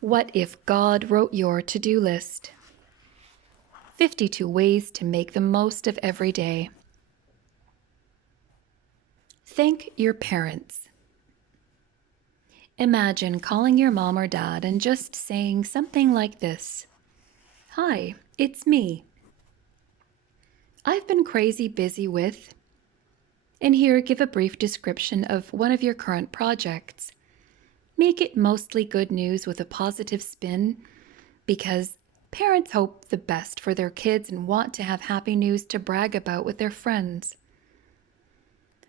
What if God wrote your to-do list? 52 ways to make the most of every day. Thank your parents. Imagine calling your mom or dad and just saying something like this. Hi, it's me. I've been crazy busy with, and here give a brief description of one of your current projects. Make it mostly good news with a positive spin, because parents hope the best for their kids and want to have happy news to brag about with their friends.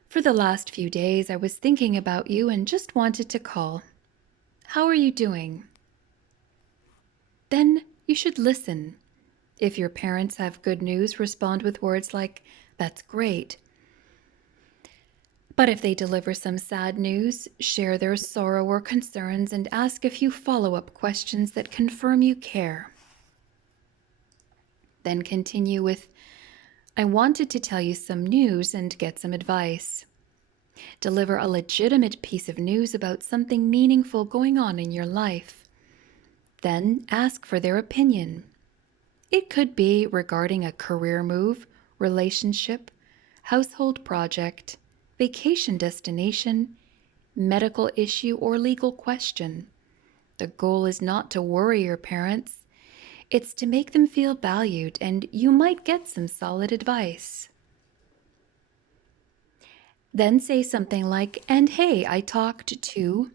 For the last few days, I was thinking about you and just wanted to call. How are you doing? Then you should listen. If your parents have good news, respond with words like, "That's great." But if they deliver some sad news, share their sorrow or concerns and ask a few follow-up questions that confirm you care. Then continue with, "I wanted to tell you some news and get some advice." Deliver a legitimate piece of news about something meaningful going on in your life. Then ask for their opinion. It could be regarding a career move, relationship, household project, vacation destination, medical issue, or legal question. The goal is not to worry your parents. It's to make them feel valued, and you might get some solid advice. Then say something like, "And hey, I talked to,"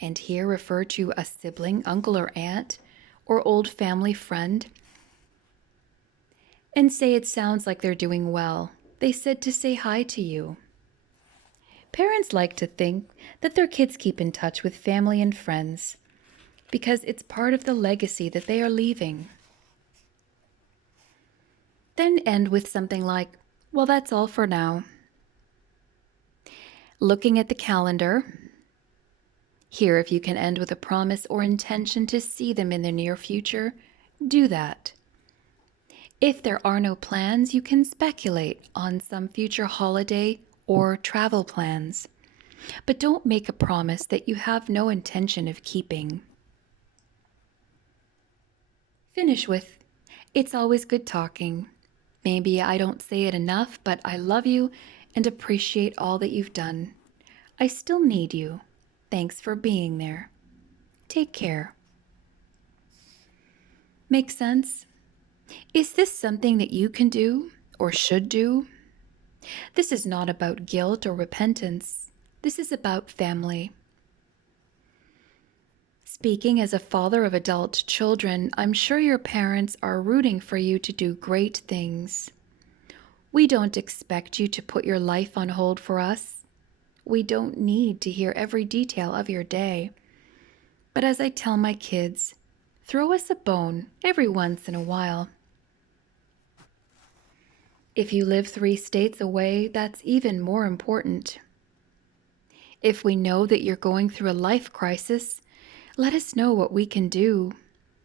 and here refer to a sibling, uncle or aunt, or old family friend. And say it sounds like they're doing well. They said to say hi to you. Parents like to think that their kids keep in touch with family and friends because it's part of the legacy that they are leaving. Then end with something like, "Well, that's all for now." Looking at the calendar, here if you can end with a promise or intention to see them in the near future, do that. If there are no plans, you can speculate on some future holiday or travel plans, but don't make a promise that you have no intention of keeping. Finish with, "It's always good talking. Maybe I don't say it enough, but I love you and appreciate all that you've done. I still need you. Thanks for being there. Take care." Make sense? Is this something that you can do or should do? This is not about guilt or repentance. This is about family. Speaking as a father of adult children, I'm sure your parents are rooting for you to do great things. We don't expect you to put your life on hold for us. We don't need to hear every detail of your day. But as I tell my kids, throw us a bone every once in a while. If you live 3 states away, that's even more important. If we know that you're going through a life crisis, let us know what we can do.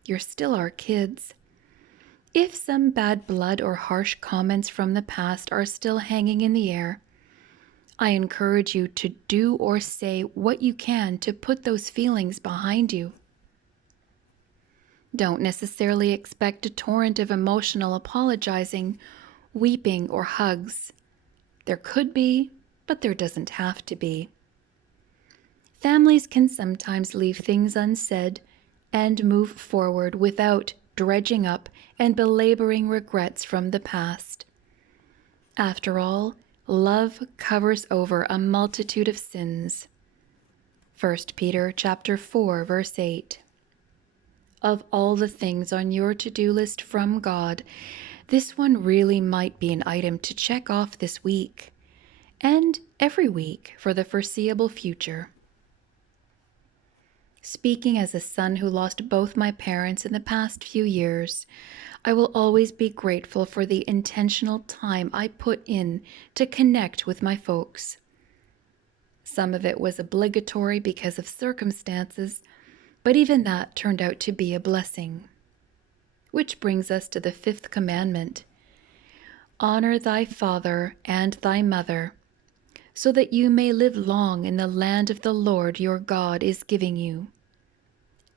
You're still our kids. If some bad blood or harsh comments from the past are still hanging in the air, I encourage you to do or say what you can to put those feelings behind you. Don't necessarily expect a torrent of emotional apologizing, weeping, or hugs. There could be, but there doesn't have to be. Families can sometimes leave things unsaid and move forward without dredging up and belaboring regrets from the past. After all, love covers over a multitude of sins. 1 Peter chapter 4, verse 8. Of all the things on your to-do list from God, this one really might be an item to check off this week and every week for the foreseeable future. Speaking as a son who lost both my parents in the past few years, I will always be grateful for the intentional time I put in to connect with my folks. Some of it was obligatory because of circumstances, but even that turned out to be a blessing. Which brings us to the 5th commandment. Honor thy father and thy mother, so that you may live long in the land of the Lord your God is giving you.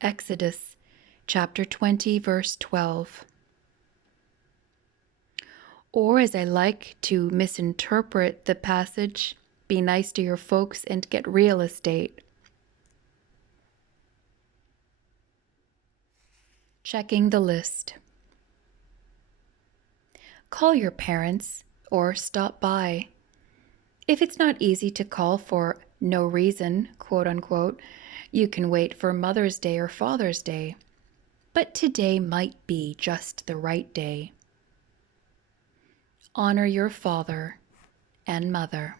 Exodus chapter 20, verse 12. Or, as I like to misinterpret the passage, be nice to your folks and get real estate. Checking the list. Call your parents or stop by. If it's not easy to call for no reason, quote unquote, you can wait for Mother's Day or Father's Day. But today might be just the right day. Honor your father and mother.